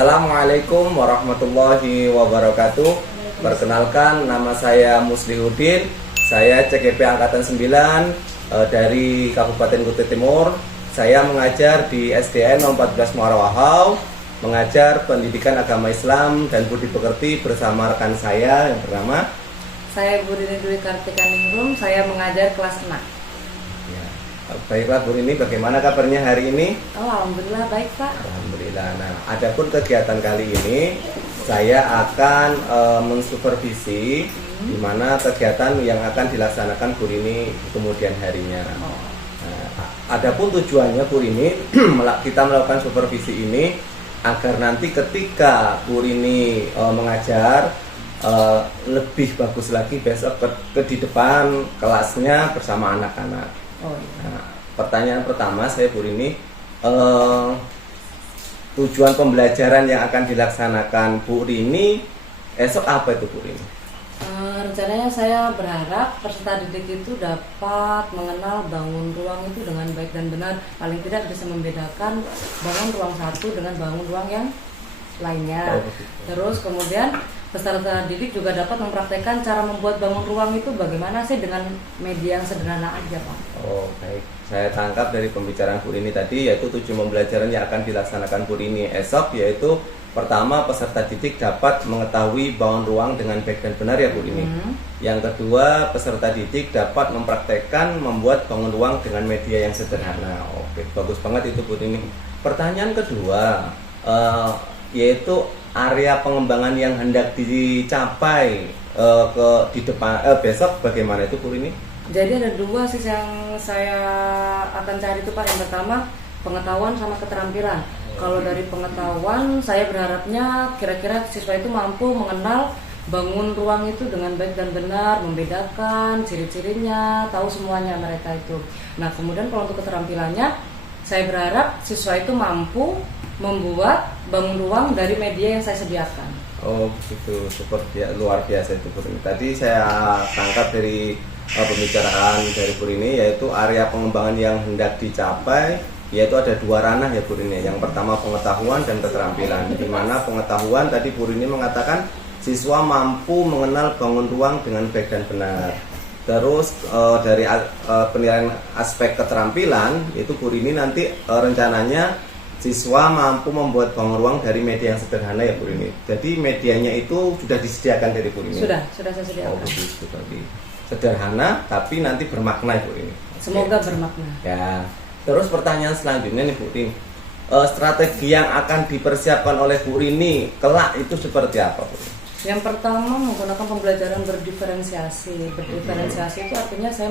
Assalamualaikum warahmatullahi wabarakatuh. Perkenalkan, nama saya Muslihuddin. Saya CGP Angkatan 9 dari Kabupaten Kutai Timur. Saya mengajar di SDN 14 Muara Wahau, mengajar pendidikan agama Islam dan budi pekerti bersama rekan saya yang bernama saya Bu Rini Dwi Kartika Ningrum. Saya mengajar kelas 6. ya. Baiklah Bu Rini, bagaimana kabarnya hari ini? Oh, alhamdulillah baik Pak. Alhamdulillah. Nah, adapun kegiatan kali ini saya akan mensupervisi di mana kegiatan yang akan dilaksanakan Bu Rini kemudian harinya. Nah, adapun tujuannya Bu Rini kita melakukan supervisi ini agar nanti ketika Bu Rini mengajar lebih bagus lagi besok di depan kelasnya bersama anak-anak. Oh, iya. Nah, pertanyaan pertama saya Bu Rini, tujuan pembelajaran yang akan dilaksanakan Bu Rini esok apa itu Bu Rini? Rencananya saya berharap peserta didik itu dapat mengenal bangun ruang itu dengan baik dan benar. Paling tidak bisa membedakan bangun ruang satu dengan bangun ruang yang lainnya. Terus kemudian peserta didik juga dapat mempraktekkan cara membuat bangun ruang itu bagaimana sih dengan media yang sederhana aja Pak. Oh baik, saya tangkap dari pembicaraan Bu Rini tadi yaitu tujuan pembelajaran yang akan dilaksanakan Bu Rini esok yaitu pertama, peserta didik dapat mengetahui bangun ruang dengan baik dan benar ya Bu Rini. Yang kedua, peserta didik dapat mempraktekkan membuat bangun ruang dengan media yang sederhana. Oke, bagus banget itu Bu Rini. Pertanyaan kedua, yaitu area pengembangan yang hendak dicapai di depan besok bagaimana itu Bu Rini? Jadi ada dua sih yang saya akan cari itu Pak. Yang pertama pengetahuan sama keterampilan. Kalau dari pengetahuan saya berharapnya kira-kira siswa itu mampu mengenal bangun ruang itu dengan baik dan benar, membedakan ciri-cirinya, tahu semuanya mereka itu. Nah kemudian kalau untuk keterampilannya saya berharap siswa itu mampu membuat bangun ruang dari media yang saya sediakan. Oh begitu, seperti luar biasa itu Bu Rini. Tadi saya tangkap dari pembicaraan dari Bu Rini yaitu area pengembangan yang hendak dicapai yaitu ada dua ranah ya Bu Rini. Yang pertama pengetahuan dan keterampilan. Di mana pengetahuan tadi Bu Rini mengatakan siswa mampu mengenal bangun ruang dengan baik dan benar. Terus dari penilaian aspek keterampilan itu Bu Rini nanti rencananya siswa mampu membuat bangun ruang dari media yang sederhana ya Bu Rini. Jadi medianya itu sudah disediakan dari Bu Rini. Sudah saya sediakan. Oh begitu tadi. Sederhana tapi nanti bermakna ya Bu Rini. Semoga bermakna. Ya. Terus pertanyaan selanjutnya nih Bu Rini, strategi yang akan dipersiapkan oleh Bu Rini kelak itu seperti apa Bu Rini? Yang pertama menggunakan pembelajaran berdiferensiasi. Berdiferensiasi itu artinya saya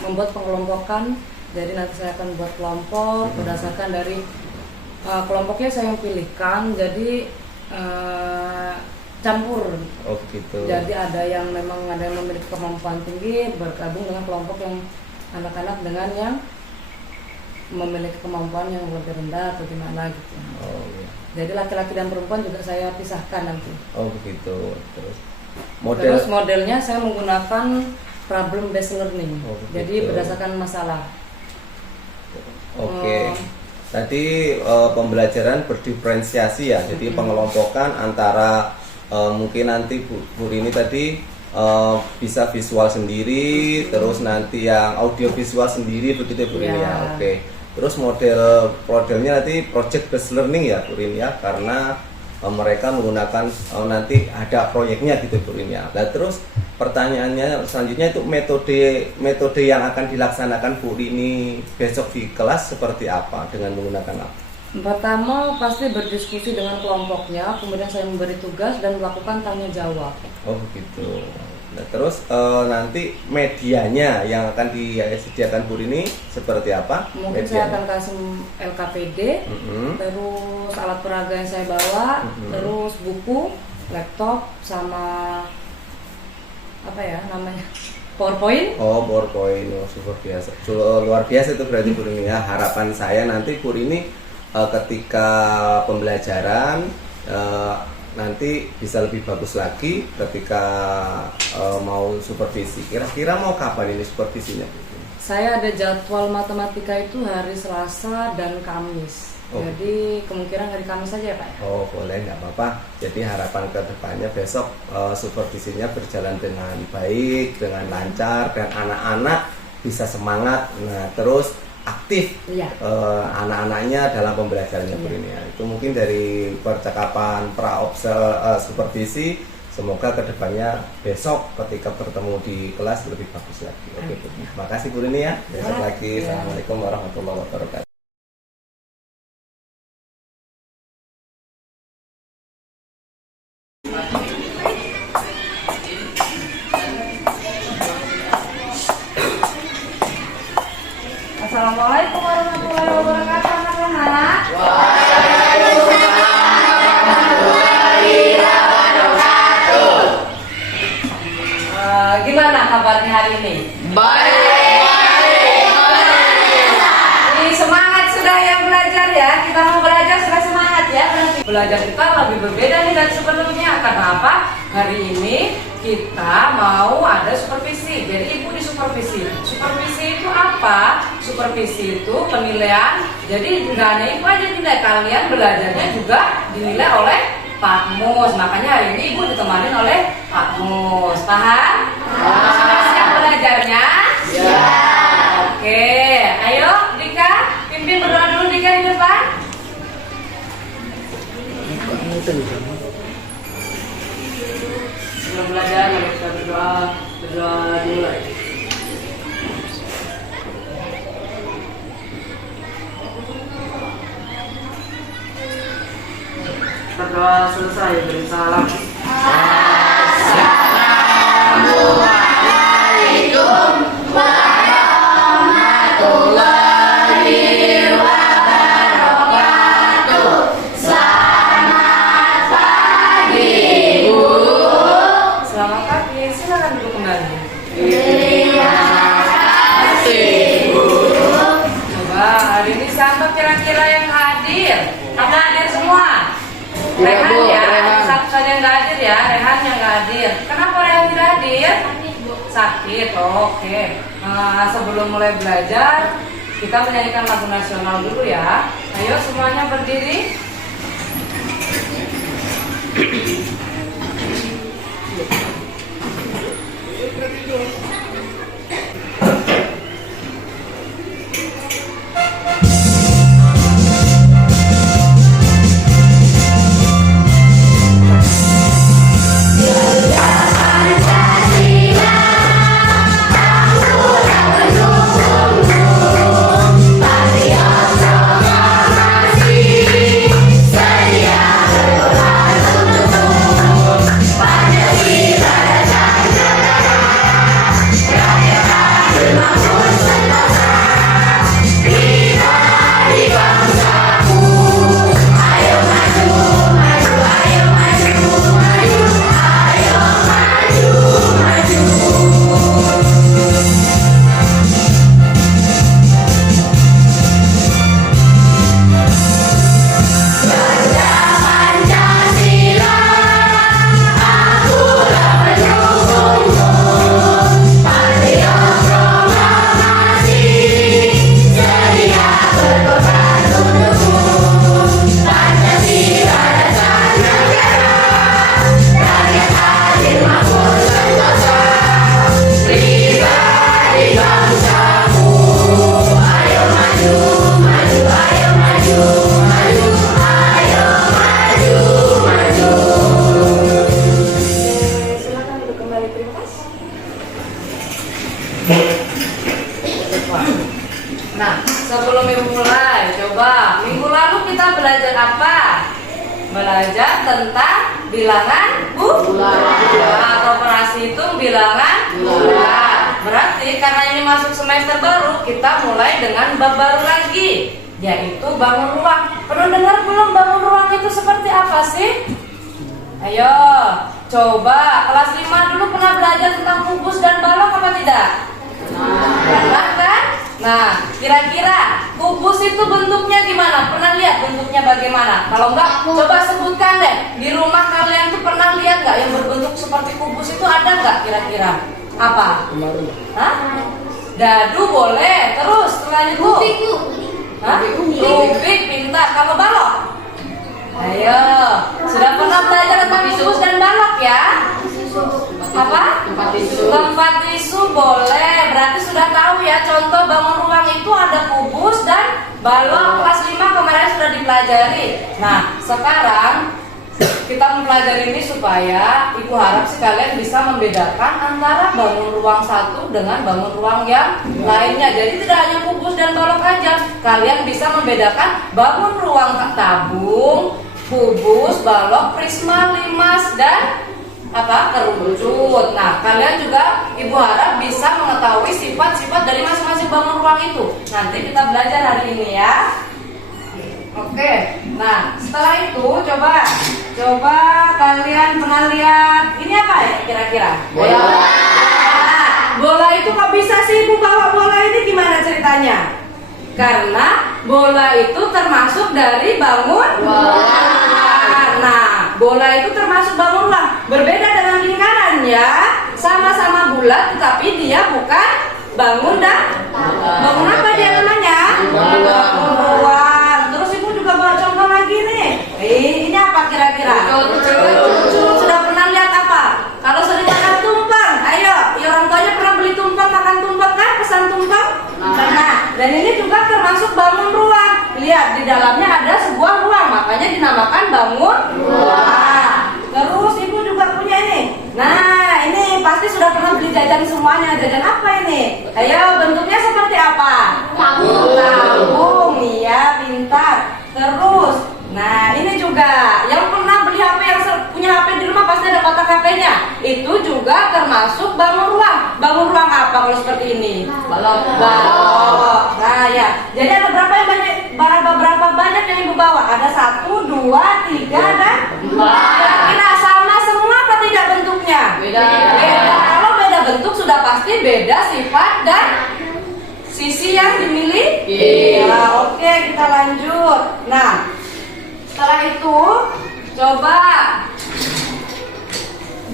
membuat pengelompokan. Jadi nanti saya akan buat kelompok berdasarkan dari kelompoknya saya yang pilihkan. Jadi campur. Oh gitu. Jadi ada yang memiliki kemampuan tinggi bergabung dengan kelompok yang anak-anak dengan yang memiliki kemampuan yang lebih rendah atau gimana gitu. Oh iya. Jadi laki-laki dan perempuan juga saya pisahkan nanti. Oh begitu. Terus modelnya saya menggunakan problem based learning. Oh, jadi berdasarkan masalah. Oke. Tadi pembelajaran berdiferensiasi ya. Jadi pengelompokan antara mungkin nanti Bu Rini tadi bisa visual sendiri, terus nanti yang audio visual sendiri begitu Bu Rini ya. Oke. Terus modelnya nanti project based learning ya Bu Rini ya, karena mereka menggunakan nanti ada proyeknya gitu Bu Rini ya. Nah, terus pertanyaannya selanjutnya itu metode yang akan dilaksanakan Bu Rini besok di kelas seperti apa dengan menggunakan apa? Pertama pasti berdiskusi dengan kelompoknya, kemudian saya memberi tugas dan melakukan tanya jawab. Oh begitu. Nah, terus nanti medianya yang akan disediakan Bu Rini seperti apa? Mungkin medianya? Saya akan kasih LKPD, terus alat peraga yang saya bawa, terus buku, laptop, sama apa ya namanya? PowerPoint. Oh PowerPoint, super biasa. Luar biasa itu berarti Bu Rini ya. Harapan saya nanti Bu Rini ketika pembelajaran nanti bisa lebih bagus lagi ketika mau supervisi. Kira-kira mau kapan ini supervisinya? Saya ada jadwal matematika itu hari Selasa dan Kamis. Oh. Jadi kemungkinan hari Kamis saja ya Pak? Oh boleh, nggak apa-apa. Jadi harapan ke depannya besok supervisinya berjalan dengan baik, dengan lancar, dan anak-anak bisa semangat, nah terus aktif Iya. anak-anaknya dalam pembelajarannya Bu Rini. Itu mungkin dari percakapan supervisi. Semoga kedepannya besok ketika bertemu di kelas lebih bagus lagi. Oke Bu. Terima kasih Bu Rini ya. Besok lagi. Assalamualaikum warahmatullahi wabarakatuh. Assalamualaikum warahmatullahi wabarakatuh anak-anak. Gimana kabarnya hari ini? Ini semangat sudah ya belajar ya. Kita mau belajar sudah semangat ya. Belajar kita lebih berbeda nih dari sebelumnya. Kenapa? Hari ini kita mau ada supervisi. Jadi ibu disupervisi. Supervisi itu apa? Supervisi itu penilaian. Jadi nggak hanya ibu aja nilai, kalian belajarnya juga dinilai oleh Pak Mus. Makanya hari ini ibu ditemani oleh Pak Mus. Paham? Sudah siap belajarnya? Ya. Oke, ayo Dika, pimpin berdoa dulu Dika di depan. Sebelum belajar, mari kita berdoa dulu. Berdoa selesai, beri salam. Assalamualaikum warahmatullahi wabarakatuh. Selamat pagi, Bu. Selamat pagi, silakan duduk kembali. Terima kasih, Bu. Coba hari ini siapa kira-kira yang hadir? Ada hadir semua? Rehan ya, satu saja yang nggak hadir ya, Rehan yang nggak hadir. Kenapa Rehan tidak hadir? Sakit, oh, oke. Nah, sebelum mulai belajar, kita menyanyikan lagu nasional dulu ya. Ayo semuanya berdiri. Nah, sebelum ibu mulai, coba minggu lalu kita belajar apa? Belajar tentang bilangan bulan atau operasi hitung bilangan bulan. Berarti karena ini masuk semester baru, kita mulai dengan bab baru lagi, yaitu bangun ruang. Pernah dengar belum bangun ruang itu seperti apa sih? Ayo, coba kelas 5 dulu pernah belajar tentang kubus dan balok apa tidak? Pernah kan? Nah, kira-kira kubus itu bentuknya gimana? Pernah lihat bentuknya bagaimana? Kalau enggak, coba sebutkan deh. Di rumah kalian tuh pernah lihat nggak yang berbentuk seperti kubus itu ada nggak kira-kira? Apa? Hah? Dadu boleh. Terus setelah itu? Hah? Rubik pintar. Kalau balok? Ayo, sudah pernah belajar tentang kubus dan balok ya? Apa? Tempat tisu boleh. Berarti sudah tahu ya, contoh bangun ruang itu ada kubus dan balok. Kelas 5 kemarin sudah dipelajari. Nah, sekarang kita mempelajari ini supaya Ibu harap sih kalian bisa membedakan antara bangun ruang satu dengan bangun ruang yang lainnya. Jadi tidak hanya kubus dan balok aja, kalian bisa membedakan bangun ruang tabung, kubus, balok, prisma, limas, dan kerucut. Nah, kalian juga Ibu harap bisa mengetahui sifat-sifat dari masing-masing bangun ruang itu. Nanti kita belajar hari ini ya. Oke, nah setelah itu coba kalian pernah lihat ini apa ya kira-kira? Bola. Nah, bola itu kok bisa sih Ibu bawa bola ini, gimana ceritanya? Karena bola itu termasuk dari bangun ruang. Nah, bola itu termasuk bangun ruang. Berbeda dengan lingkaran ya, sama-sama bulat tetapi dia bukan bangun dan bangun apa dia namanya? Bangun ruang. Bawa contoh lagi nih. Ini apa kira-kira? Sudah pernah lihat apa? Kalau sering makan tumpeng, ayo, orang tuanya pernah beli tumpeng, makan tumpeng kan? Pesan tumpeng? Nah, dan ini juga termasuk bangun ruang. Lihat di dalamnya ada sebuah ruang, makanya dinamakan bangun ruang. Terus Ibu juga punya ini. Nah, ini pasti sudah pernah beli jajan semuanya. Jajan apa ini? Ayo, bentuknya seperti apa? Tabung. Iya, pintar. Terus, nah ini juga yang pernah beli HP, yang punya HP di rumah pasti ada kotak HP-nya. Itu juga termasuk bangun ruang. Bangun ruang apa kalau seperti ini? Balok. Nah ya, jadi ada berapa banyak yang Ibu bawa? Ada 1, 2, 3, dan 4. Kira-kira sama semua apa tidak bentuknya? Beda. Kalau beda bentuk sudah pasti beda sifat dan sisi yang dimiliki. Ya, oke, kita lanjut. Nah, setelah itu coba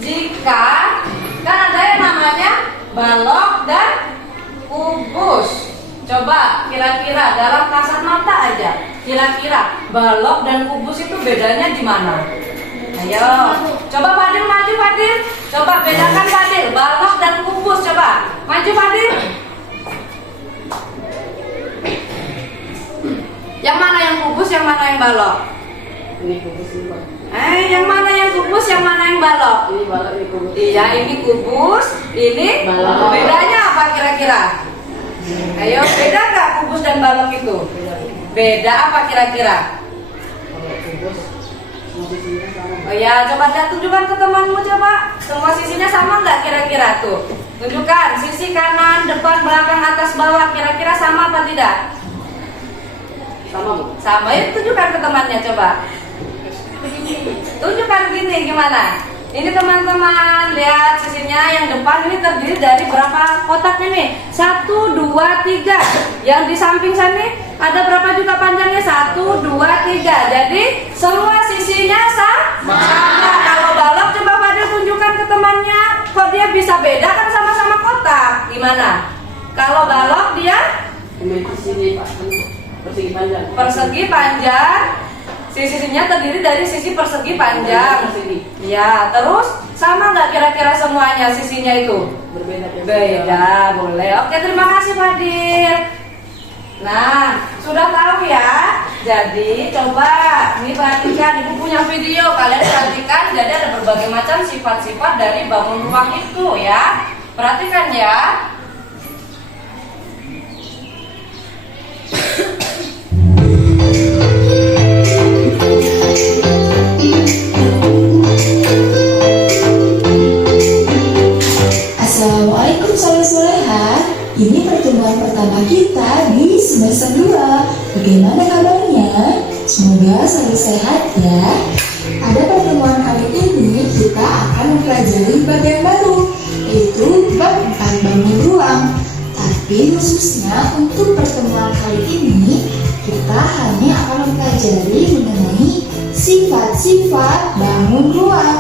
jika kan ada yang namanya balok dan kubus. Coba kira-kira dalam kasat mata aja, kira-kira balok dan kubus itu bedanya di mana? Ayo, coba Fadil maju Fadil. Coba bedakan Fadil, balok dan kubus. Coba maju Fadil. Yang mana yang kubus, yang mana yang balok? Ini kubus ini, Pak. Yang mana yang kubus, yang mana yang balok? Ini balok, ini kubus. Iya, ini kubus, ini balok. Bedanya apa kira-kira? Ayo, beda nggak kubus dan balok itu? Beda apa kira-kira? Kalau kubus, posisinya sama. Oh ya, coba lihat, tunjukkan ke temanmu coba. Semua sisinya sama nggak kira-kira tuh? Tunjukkan, sisi kanan, depan, belakang, atas, bawah. Kira-kira sama apa tidak? Sama, Bu. Sama, ya tunjukkan ke temannya coba. Tunjukkan gini gimana? Ini teman-teman lihat sisinya yang depan ini terdiri dari berapa kotaknya nih? 1, 2, 3. Yang di samping sana ada berapa juga panjangnya? 1, 2, 3. Jadi semua sisinya sama. Kalau balok coba Fadil tunjukkan ke temannya. Kok dia bisa beda kan sama-sama kotak? Gimana? Kalau balok dia Ini di sini, Pak. Persegi panjang. persegi panjang. Sisinya terdiri dari sisi persegi panjang. Ya, terus sama nggak kira-kira semuanya sisinya itu? Berbeda. Beda, boleh. Oke, terima kasih Fadil. Nah, sudah tahu ya. Jadi coba ini perhatikan, Ibu punya video, kalian perhatikan. Jadi ada berbagai macam sifat-sifat dari bangun ruang itu ya. Perhatikan ya. Assalamualaikum soleha. Ini pertemuan pertama kita di semester 2. Bagaimana kabarnya? Semoga selalu sehat ya. Pada pertemuan kali ini kita akan mempelajari bab yang baru, yaitu bab 4 bangun ruang. Tapi khususnya untuk pertemuan kali ini kita hanya akan mempelajari mengenai sifat-sifat bangun ruang.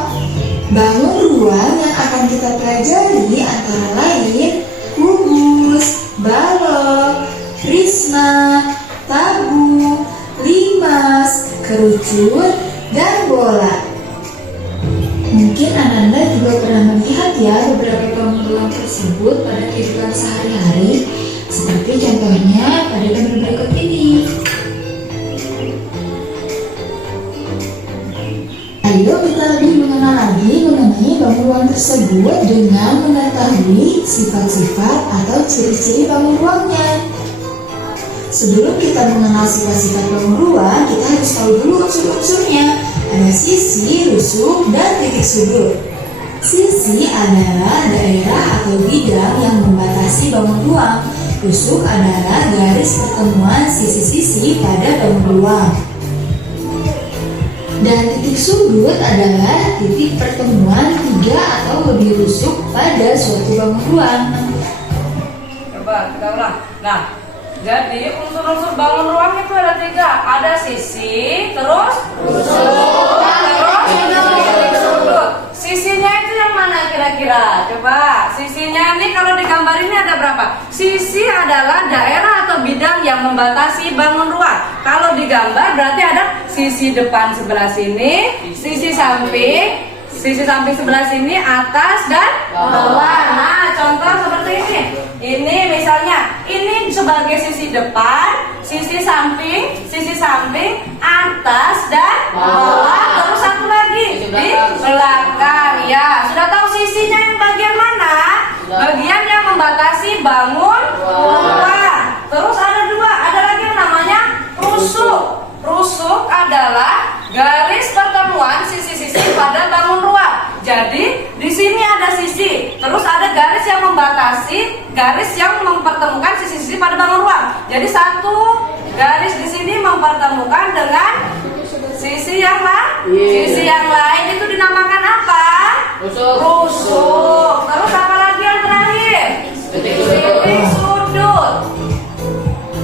Bangun ruang yang akan kita pelajari antara lain kubus, balok, prisma, tabung, kerucut, dan bola. Mungkin Ananda juga pernah melihat ya beberapa bangun ruang tersebut pada kehidupan sehari-hari, seperti contohnya pada gambar berikut ini. Ayo kita lebih mengenal lagi mengenai bangun ruang tersebut dengan mengetahui sifat-sifat atau ciri-ciri bangun ruangnya. Sebelum kita mengenal sifat-sifat bangun ruang, kita harus tahu dulu unsur-unsurnya. Ada sisi, rusuk, dan titik sudut. Sisi adalah daerah atau bidang yang membatasi bangun ruang. Rusuk adalah garis pertemuan sisi-sisi pada bangun ruang. Dan titik sudut adalah titik pertemuan tiga atau lebih rusuk pada suatu bangun ruang. Coba kita ulang. Nah, jadi unsur-unsur bangun ruang itu ada 3. Ada sisi, terus titik sudut. Sisinya itu yang mana kira-kira? Coba, sisinya ini kalau di gambar ini ada berapa? Sisi adalah daerah atau bidang yang membatasi bangun ruang. Kalau di gambar berarti ada sisi depan sebelah sini, sisi samping sebelah sini, atas dan bawah. Nah, contoh seperti ini. Ini misalnya, ini sebagai sisi depan, sisi samping, atas dan bawah. Terus satu lagi di belakang. Ya, sudah tahu sisinya yang bagian mana? Bagian yang membatasi bangun ruang. Terus ada 2, ada lagi yang namanya rusuk. Rusuk adalah garis pertemuan sisi-sisi pada bangun ruang. Jadi di sini ada sisi, terus ada garis yang membatasi, garis yang mempertemukan sisi-sisi pada bangun ruang. Jadi satu garis di sini mempertemukan dengan sisi yang lain. Sisi yang lain itu dinamakan apa? Rusuk. Terus apa lagi yang terakhir? Titik sudut.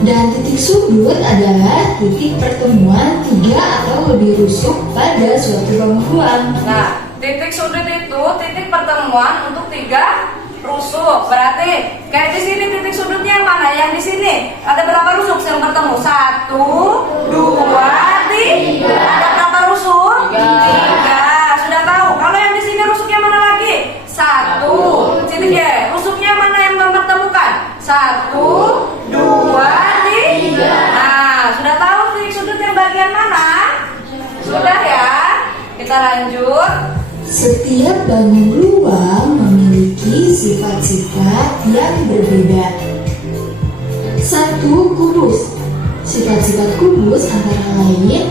Dan titik sudut adalah titik pertemuan tiga atau lebih rusuk pada suatu bangun ruang. Nah, titik sudut itu titik pertemuan untuk 3 rusuk. Berarti kayak di sini titik sudutnya yang mana? Yang di sini ada berapa rusuk yang bertemu? 1, 2, 3. Ada berapa rusuk? 3. Sudah tahu. Kalau yang di sini rusuknya mana lagi? 1. Titik ya. Rusuknya mana yang mempertemukan? 1, 2, 3. Nah, sudah tahu titik sudut yang bagian mana? Sudah ya. Kita lanjut. Setiap bangun ruang memiliki sifat-sifat yang berbeda. 1. Kubus. Sifat-sifat kubus antara lain,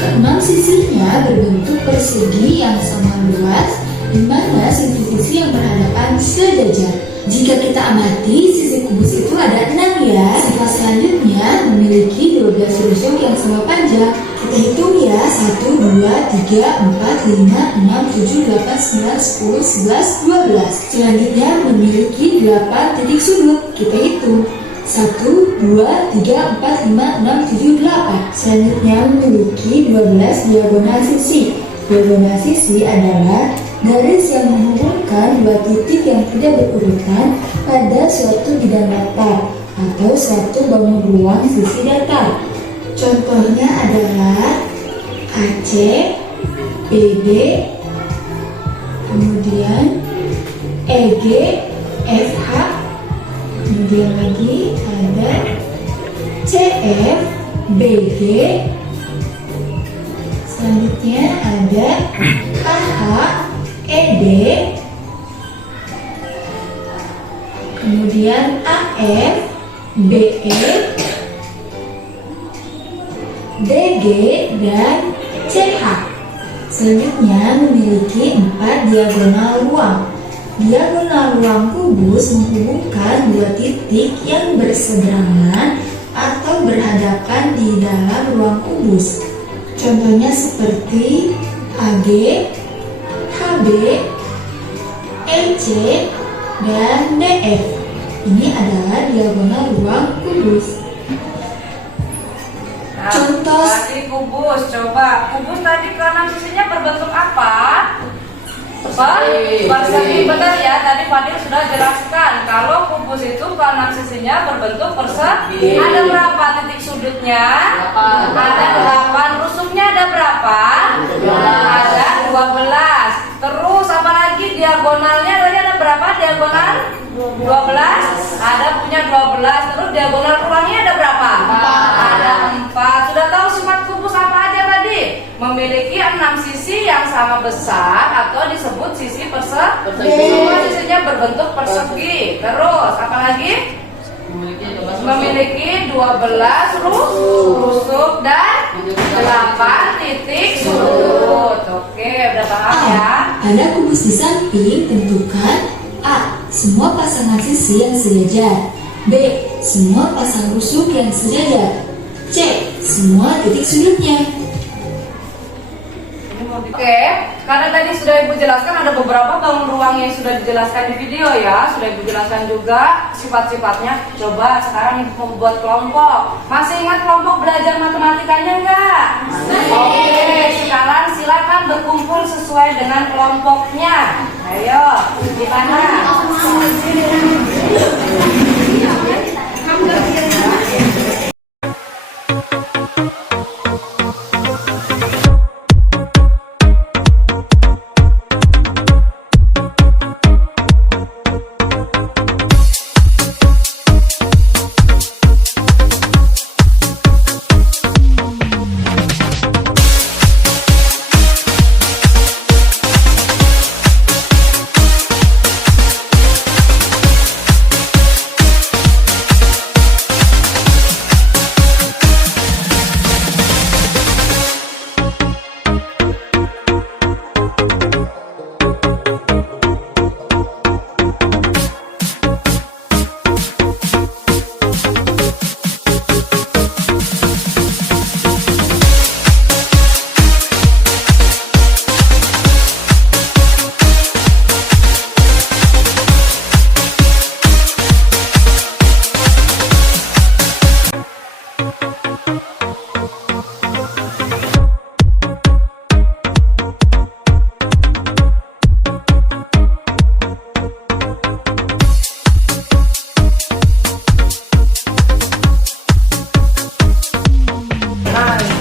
keenam sisinya berbentuk persegi yang sama luas, di mana sisi-sisi yang berhadapan sejajar. Jika kita amati, sisi kubus itu ada 6 ya. Sifat selanjutnya memiliki 12 rusuk yang sama panjang. Kita hitung ya, 1, 2, 3, 4, 5, 6, 7, 8, 9, 10, 11, 12. Selanjutnya memiliki 8 titik sudut. Kita hitung 1, 2, 3, 4, 5, 6, 7, 8. Selanjutnya memiliki 12 diagonal sisi. Diagonal sisi adalah garis yang menghubungkan 2 titik yang tidak berurutan pada suatu bidang datar atau suatu bangun ruang sisi datar. Contohnya adalah AC, BD, kemudian EG, FH, kemudian lagi ada CF, BG, selanjutnya ada AH, ED, kemudian AF, BE, DG, dan CH. Selanjutnya memiliki 4 diagonal ruang. Diagonal ruang kubus menghubungkan 2 titik yang berseberangan atau berhadapan di dalam ruang kubus. Contohnya seperti AG, HB, EC, dan DF. Ini adalah diagonal ruang kubus. Nah, Contoh tadi kubus, coba kubus tadi kanan sisinya berbentuk apa? Persegi, benar ya. Tadi Fadil sudah jelaskan kalau kubus itu kanan sisinya berbentuk persegi. Ada berapa titik sudutnya? 8. Ada 8. Rusuknya ada ada berapa? Ada 12. Terus apalagi diagonalnya tadi ada berapa? Diagonal 12. Ada punya 12. Terus diagonal ruangnya ada berapa? Ada 4. Sudah tahu sifat kubus apa aja tadi? Memiliki 6 sisi yang sama besar atau disebut sisi persegi. Semua sisinya berbentuk persegi. Terus apalagi? Memiliki 12 rusuk dan 8 titik sudut. Oke, udah paham ya? Pada kubus di samping, tentukan A. Semua pasangan sisi yang sejajar. B. Semua pasang rusuk yang sejajar. C. Semua titik sudutnya. Oke, karena tadi sudah Ibu jelaskan ada beberapa bangun ruang yang sudah dijelaskan di video ya. Sudah Ibu jelaskan juga sifat-sifatnya. Coba sekarang Ibu membuat kelompok. Masih ingat kelompok belajar matematikanya enggak? Oke, sekarang silakan berkumpul sesuai dengan kelompoknya. Ayo, gimana?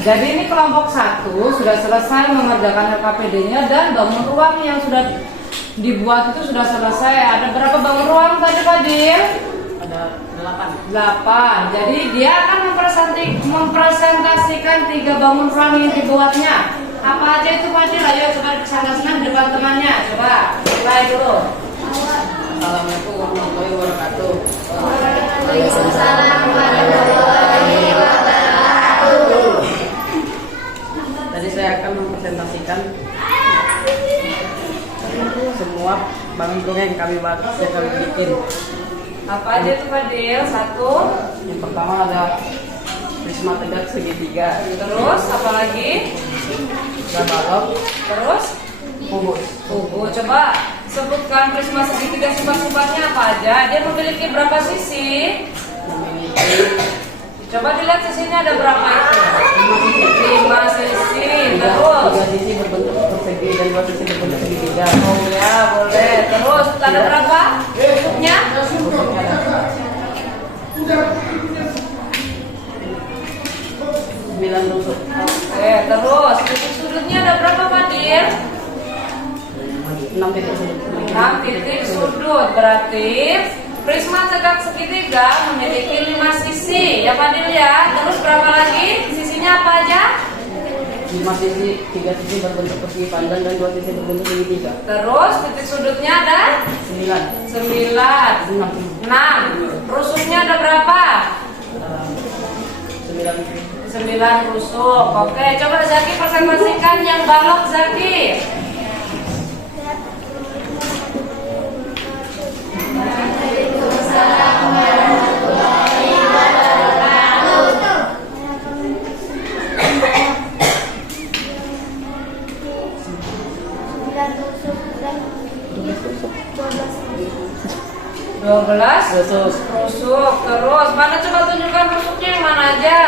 Jadi ini kelompok 1 sudah selesai mengerjakan LKPD-nya dan bangun ruang yang sudah dibuat itu sudah selesai. Ada berapa bangun ruang tadi Fadil? Ada 8. Jadi dia akan mempresentasikan 3 bangun ruang yang dibuatnya. Apa aja itu Fadil? Ayo coba dipresentasikan di depan temannya. Coba mulai dulu. Assalamualaikum warahmatullahi wabarakatuh. Waalaikumsalam warahmatullahi wabarakatuh. Tadi saya akan mempresentasikan semua bangun ruang yang kami bikin. Apa aja itu Fadil? 1. Yang pertama ada prisma tegak segitiga. Terus apa lagi? Ada balok. Terus Kubus. Coba sebutkan prisma segitiga sifat-sifatnya apa aja. Dia memiliki berapa sisi? Coba dilihat sisinya ada berapa itu? 5 sisi. Terus 3 sisi berbentuk persegi dan 2 sisi berbentuk segitiga. oh ya boleh. Terus ada berapa? Bentuknya? Rusuknya ada 9 rusuk. Oke. Terus titik sudutnya ada berapa Fadil? 6 titik sudut. 6 titik sudut. Berarti prisma tegak segitiga memiliki 5 sisi ya Fadil ya. Terus berapa lagi? Sisinya apa aja? 5 sisi, 3 sisi berbentuk persegi panjang dan 2 sisi berbentuk segitiga. Terus titik sudutnya ada 9. 9. 6. Rusuknya ada berapa? 9 rusuk. Oke, coba Zaki presentasikan yang balok Zaki. Rusuk. Terus mana coba tunjukkan rusuknya yang mana aja?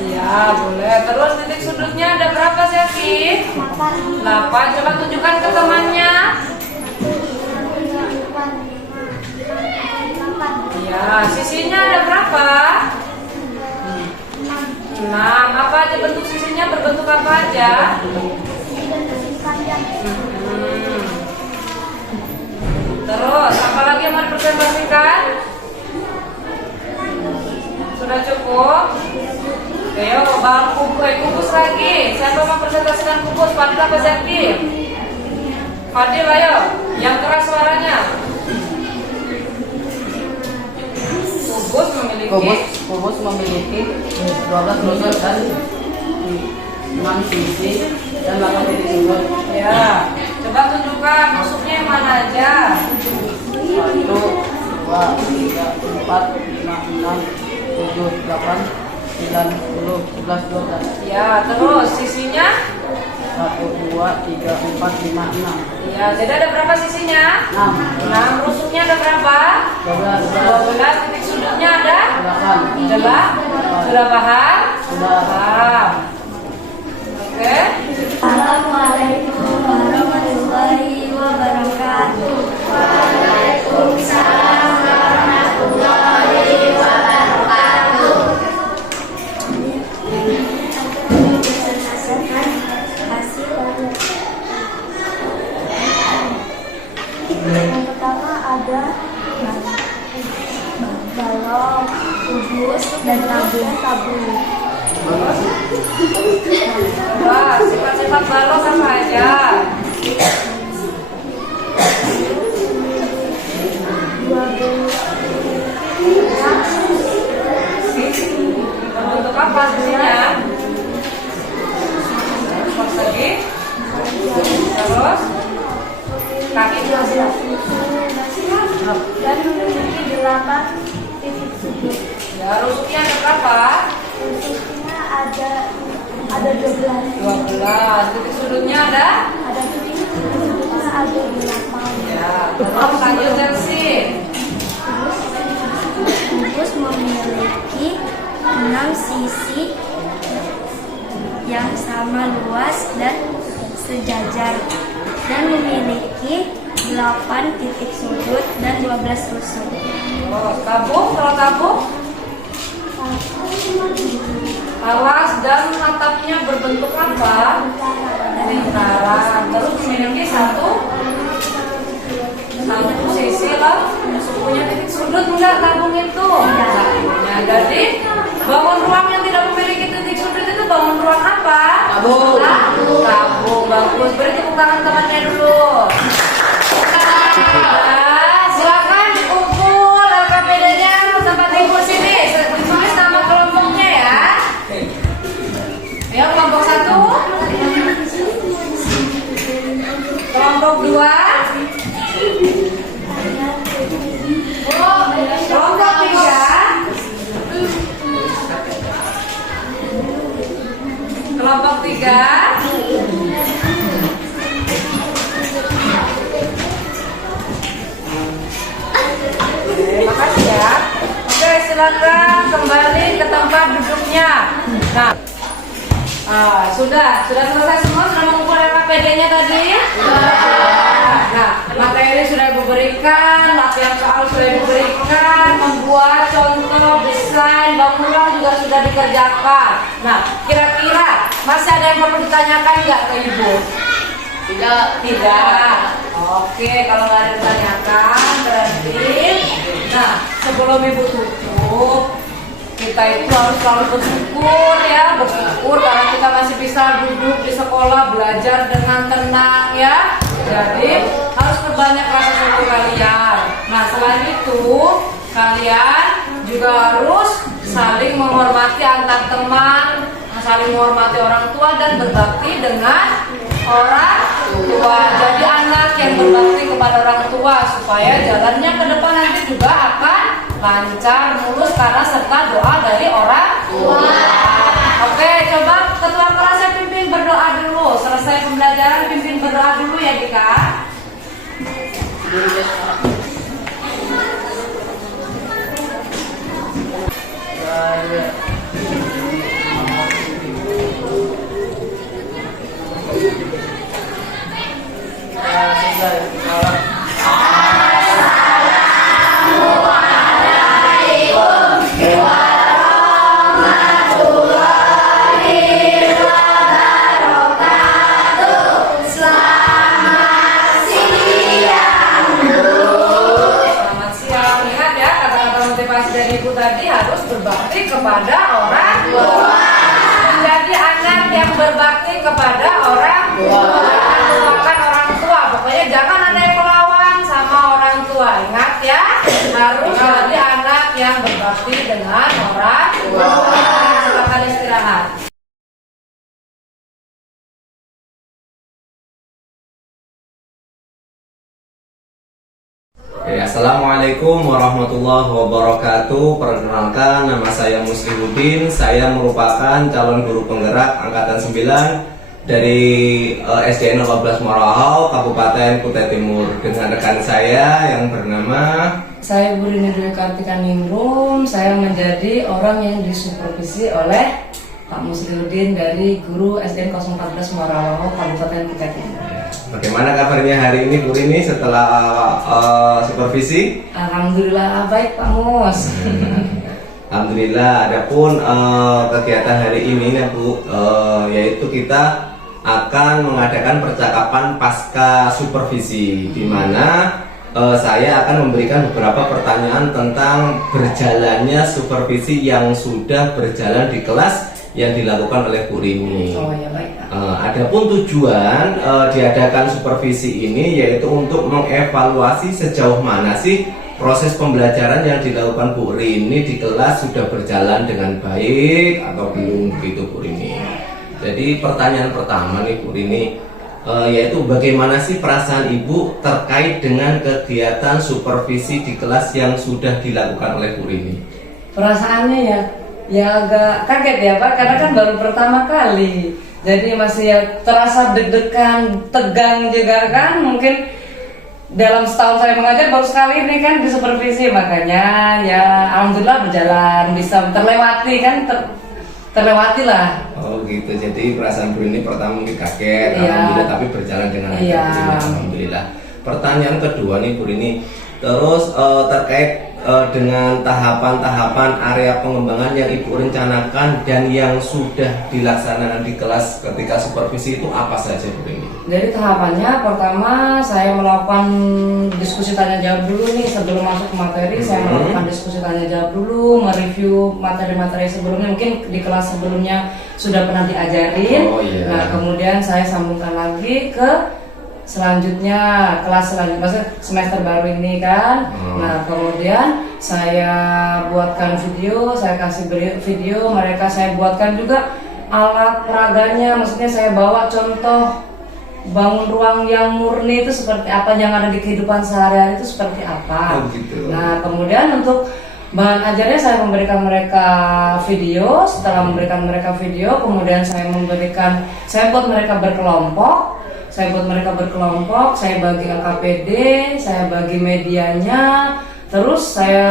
Ya boleh. Terus titik sudutnya ada berapa Zaki? 8. Coba tunjukkan ke temannya. Ya, sisinya ada berapa? 6. Apa aja bentuk sisinya? Berbentuk apa aja? Terus, apa lagi yang mau dipresentasikan? Sudah cukup? Ayo, kubus lagi. Siapa mau presentasikan kubus? Fadil apa Zaki? Fadil, ayo. Yang keras suaranya. Kubus memiliki 12 tusuk dan 6 sisi dan 8 titik sudut. Ya, coba tunjukkan masuknya yang mana aja. 1, 2, 3, 4, 5, 6, 7, 8, 9, 10, 11, 12. Ya, terus sisinya? 1, 2, 3, 4, 5, 6. Ya, jadi ada berapa sisinya? 6. Rusuknya ada berapa? 12. Titik sudutnya ada? 8. Sudah paham? Paham. Oke. Assalamualaikum warahmatullahi wabarakatuh. Waalaikumsalam warahmatullahi wabarakatuh. Yang pertama ada balok, kubus, dan tabung. Wah, sifat-sifat balok apa aja? Untuk apa sisinya? Terus lagi. Terus kaki Dan memiliki 8 titik sudut. ya, rusuknya ada berapa? Rusuknya ada 12. Titik sudutnya ada? Ada titik sudutnya ada 8. Ya, terus lanjut Chelsea. Kubus memiliki 6 sisi yang sama luas dan sejajar dan memiliki 8 titik sudut dan 12 rusuk. Oh, tabung, kalau tabung alas dan atapnya berbentuk apa? Lingkaran. Terus memiliki satu sisi lah. Punya titik sudut enggak tabung itu? Nah, jadi bangun ruang yang tidak memiliki titik sudut itu bangun ruang apa? Tabung. Tabung. Bagus. Beri tepuk tangan temannya dulu. Nah, silakan dikumpul LKPD-nya tempat ibu sini. Ditulis nama kelompoknya ya. Ayo kelompok 1, kelompok 2, kelompok 3, kelompok 3. Makasih ya. Oke, silakan kembali ke tempat duduknya. Nah, sudah selesai semua, sudah mengumpul LKPD-nya tadi. Nah, materi sudah diberikan, latihan soal sudah diberikan, membuat contoh desain bangunan juga sudah dikerjakan. Nah, kira-kira masih ada yang perlu ditanyakan nggak ke ibu? Tidak. Oke, kalau nggak ada ditanyakan berarti, nah sebelum ibu tutup, kita itu harus selalu bersyukur ya, bersyukur karena kita masih bisa duduk di sekolah belajar dengan tenang ya. Jadi harus perbanyak rasa syukur kalian. Nah selain itu kalian juga harus saling menghormati antar teman, saling menghormati orang tua dan berbakti dengan orang tua. Jadi anak yang berbakti kepada orang tua supaya jalannya ke depan nanti juga akan lancar, mulus karena serta doa dari orang tua. Oke, coba ketua kelasnya pimpin berdoa dulu. Selesai pembelajaran pimpin berdoa dulu ya Dika. kepada orang tua. Menjadi anak yang berbakti kepada orang tua. Jangan lupakan orang tua. Pokoknya jangan ada yang melawan sama orang tua. Ingat ya, harus jadi anak yang berbakti dengan orang tua. Silakan istirahat. Assalamualaikum warahmatullahi wabarakatuh. Perkenalkan, nama saya Muslihuddin. Saya merupakan calon guru penggerak angkatan 9 dari SDN 14 Morahau, Kabupaten Kutai Timur, dengan rekan saya yang bernama Saya Bu Rini Dwi Kartika Ningrum. Saya menjadi orang yang disupervisi oleh Pak Muslihuddin dari guru SDN 014 Morahau, Kabupaten Kutai Timur. Bagaimana kabarnya hari ini Bu Rini setelah supervisi? Alhamdulillah baik Pak Mus. Alhamdulillah. Adapun kegiatan hari ini ya Bu, yaitu kita akan mengadakan percakapan pasca supervisi, di mana saya akan memberikan beberapa pertanyaan tentang berjalannya supervisi yang sudah berjalan di kelas yang dilakukan oleh Bu Rini. Oh ya baik Pak. Adapun tujuan diadakan supervisi ini yaitu untuk mengevaluasi sejauh mana sih proses pembelajaran yang dilakukan Bu Rini di kelas sudah berjalan dengan baik atau belum, begitu Bu Rini. Jadi pertanyaan pertama nih Bu Rini, yaitu bagaimana sih perasaan Ibu terkait dengan kegiatan supervisi di kelas yang sudah dilakukan oleh Bu Rini? Perasaannya ya agak kaget ya Pak, karena kan baru pertama kali. Jadi masih ya terasa deg-degan, tegang juga kan. Mungkin dalam setahun saya mengajar baru sekali ini kan di supervisi, makanya ya alhamdulillah berjalan, bisa terlewati kan, terlewati lah. Oh gitu, jadi perasaan Bu Rini pertama mungkin kaget, Iya. alhamdulillah, tapi berjalan dengan lancar. Iya. Alhamdulillah. Pertanyaan kedua nih Bu Rini, terus terkait dengan tahapan-tahapan area pengembangan yang Ibu rencanakan dan yang sudah dilaksanakan di kelas ketika supervisi itu apa saja Bu Rini? Jadi tahapannya pertama saya melakukan diskusi tanya jawab dulu nih sebelum masuk ke materi. Saya melakukan diskusi tanya jawab dulu, mereview materi-materi sebelumnya, mungkin di kelas sebelumnya sudah pernah diajarin. Oh, iya. Nah kemudian saya sambungkan lagi ke selanjutnya, kelas selanjutnya, maksudnya semester baru ini kan. Nah kemudian saya buatkan video, saya kasih video mereka, saya buatkan juga alat peraganya, maksudnya saya bawa contoh bangun ruang yang murni itu seperti apa, yang ada di kehidupan sehari-hari itu seperti apa. Oh, gitu. Nah kemudian untuk bahan ajarnya saya memberikan mereka video. Setelah memberikan mereka video, kemudian saya buat mereka berkelompok. Saya bagi LKPD, saya bagi medianya, terus saya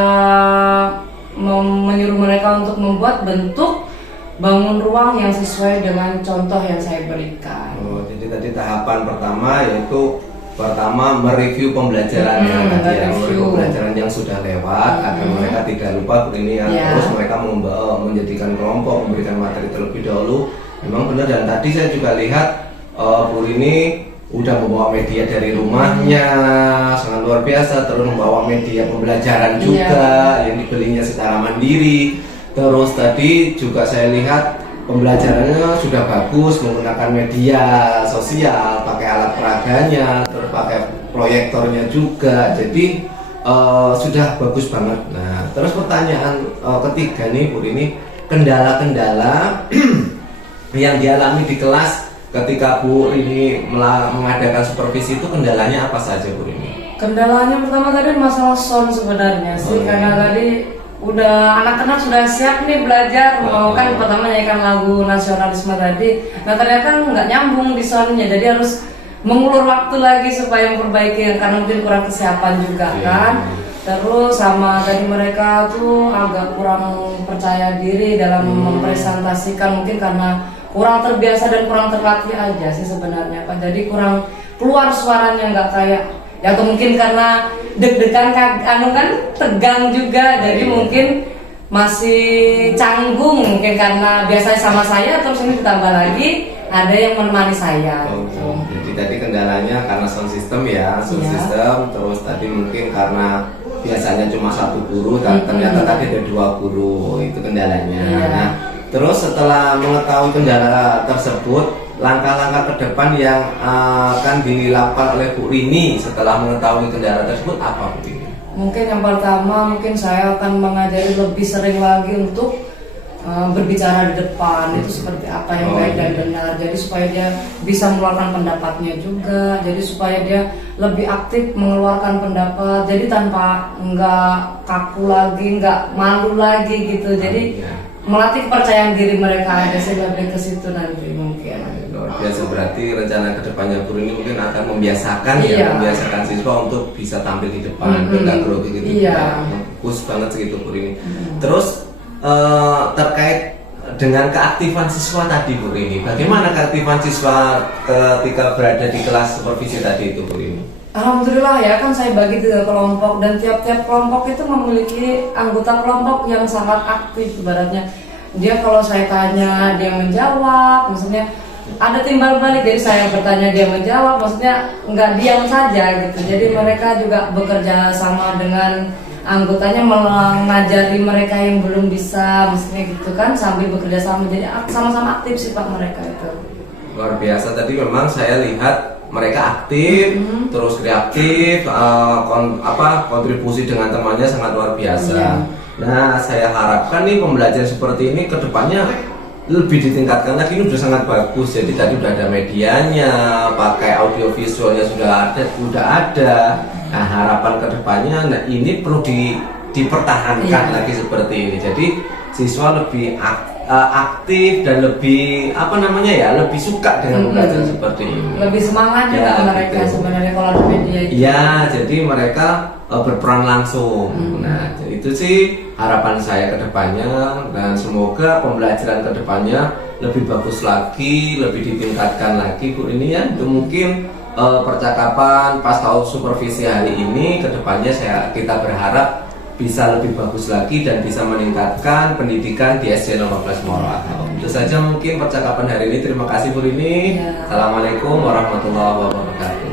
menyuruh mereka untuk membuat bentuk bangun ruang yang sesuai dengan contoh yang saya berikan. Oh, jadi tadi tahapan pertama yaitu mereview pembelajaran mereview pembelajaran yang sudah lewat agar mereka tidak lupa Bu Rini ya. Terus mereka menjadikan kelompok, memberikan materi terlebih dahulu. Memang benar, dan tadi saya juga lihat Bu Rini udah membawa media dari rumahnya, sangat luar biasa. Terus membawa media pembelajaran juga yang dibelinya secara mandiri. Terus tadi juga saya lihat pembelajarannya sudah bagus, menggunakan media sosial, pakai alat peraganya, terus pakai proyektornya juga. Jadi sudah bagus banget. Nah, terus pertanyaan ketiga nih Bu Rini, kendala-kendala yang dialami di kelas ketika Bu Rini mengadakan supervisi itu, kendalanya apa saja Bu Rini? Kendalanya pertama tadi masalah sound sebenarnya sih, karena tadi udah anak-anak sudah siap nih belajar, mau kan pertama nyanyikan lagu nasionalisme tadi. Nah ternyata nggak nyambung di soundnya, jadi harus mengulur waktu lagi supaya memperbaiki, karena mungkin kurang kesiapan juga kan. Terus sama tadi mereka tuh agak kurang percaya diri dalam mempresentasikan, mungkin karena kurang terbiasa dan kurang terlatih aja sih sebenarnya Pak. Jadi kurang keluar suaranya, nggak kayak ya, atau mungkin karena deg-degan kan tegang juga, jadi mungkin masih canggung, mungkin karena biasanya sama saya, terus ini ditambah lagi ada yang menemani saya. Jadi tadi kendalanya karena sound system ya, system. Terus tadi mungkin karena biasanya cuma 1 guru, ternyata tadi ada 2 guru, itu kendalanya. Iya. Nah, terus setelah mengetahui kendala tersebut, langkah-langkah ke depan yang akan dilakukan oleh Bu Rini setelah mengetahui kendala tersebut apa, Bu Rini? Mungkin yang pertama, mungkin saya akan mengajari lebih sering lagi untuk berbicara di depan itu seperti apa yang baik dan benar. Jadi supaya dia bisa mengeluarkan pendapatnya juga. Jadi supaya dia lebih aktif mengeluarkan pendapat. Jadi tanpa nggak kaku lagi, nggak malu lagi gitu. Jadi melatih kepercayaan diri mereka aja sih, lebih ke situ nanti mungkin. Luar biasa, berarti rencana kedepannya Bu Rini mungkin akan membiasakan membiasakan siswa untuk bisa tampil di depan, nggak grogi gitu. Iya. Bagus banget segitu Bu Rini. Terus terkait dengan keaktifan siswa tadi Bu Rini, bagaimana keaktifan siswa ketika berada di kelas supervisi tadi itu Bu Rini? Alhamdulillah ya, kan saya bagi 3 kelompok dan tiap-tiap kelompok itu memiliki anggota kelompok yang sangat aktif. Ibaratnya dia kalau saya tanya dia menjawab, maksudnya ada timbal balik, jadi saya bertanya dia menjawab, maksudnya nggak diam saja gitu. Jadi mereka juga bekerja sama dengan anggotanya, mengajari mereka yang belum bisa, maksudnya gitu kan, sambil bekerja sama, jadi sama-sama aktif sih Pak mereka itu. Luar biasa, tadi memang saya lihat mereka aktif, terus kreatif, kontribusi dengan temannya sangat luar biasa. Nah, saya harapkan nih pembelajaran seperti ini kedepannya lebih ditingkatkan lagi. Ini sudah sangat bagus. Jadi tadi udah ada medianya, pakai audio visualnya sudah ada. Nah, harapan kedepannya, nah ini perlu dipertahankan lagi seperti ini. Jadi siswa lebih aktif dan lebih lebih suka dengan pembelajaran seperti ini. Lebih semangat juga mereka gitu. Sebenarnya kalau ada media itu. Ya, jadi mereka berperan langsung. Nah, itu sih harapan saya kedepannya, dan semoga pembelajaran kedepannya lebih bagus lagi, lebih ditingkatkan lagi Bu ini ya. Itu mungkin percakapan pas tahu supervisi hari ini, kedepannya kita berharap bisa lebih bagus lagi dan bisa meningkatkan pendidikan di SD 15 Moroaho. Itu saja mungkin percakapan hari ini. Terima kasih Bu Rini. Assalamualaikum warahmatullahi wabarakatuh.